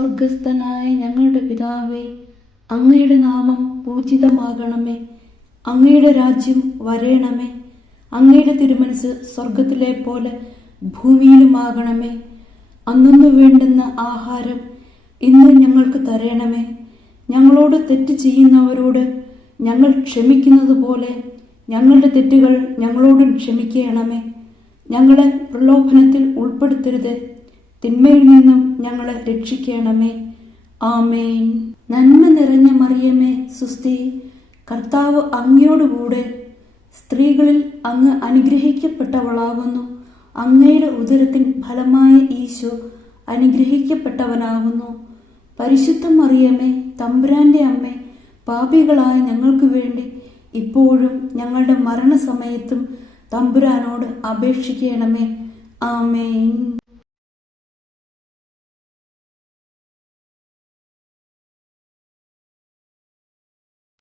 സ്വർഗസ്ഥനായ ഞങ്ങളുടെ പിതാവേ, അങ്ങയുടെ നാമം പൂജിതമാകണമേ. അങ്ങയുടെ രാജ്യം വരേണമേ. അങ്ങയുടെ തിരുമനസ് സ്വർഗത്തിലെ പോലെ ഭൂമിയിലുമാകണമേ. അന്നു വേണ്ടുന്ന ആഹാരം ഇന്ന് ഞങ്ങൾക്ക് തരണമേ. ഞങ്ങളോട് തെറ്റ് ചെയ്യുന്നവരോട് ഞങ്ങൾ ക്ഷമിക്കുന്നത് പോലെ ഞങ്ങളുടെ തെറ്റുകൾ ഞങ്ങളോടും ക്ഷമിക്കണമേ. ഞങ്ങളെ പ്രലോഭനത്തിൽ ഉൾപ്പെടുത്തരുത്, തിന്മയിൽ നിന്നും ഞങ്ങളെ രക്ഷിക്കണമേ. ആമേൻ. നന്മ നിറഞ്ഞ മറിയമേ, സുസ്തി, കർത്താവ് അങ്ങയോടുകൂടെ സ്ത്രീകളിൽ അങ്ങ് അനുഗ്രഹിക്കപ്പെട്ടവളാകുന്നു. അങ്ങയുടെ ഉദരത്തിൻ ഫലമായ ഈശോ അനുഗ്രഹിക്കപ്പെട്ടവനാകുന്നു. പരിശുദ്ധ മറിയമേ, തമ്പുരാന്റെ അമ്മേ, പാപികളായ ഞങ്ങൾക്ക് വേണ്ടി ഇപ്പോഴും ഞങ്ങളുടെ മരണസമയത്തും തമ്പുരാനോട് അപേക്ഷിക്കണമേ. ആമേൻ.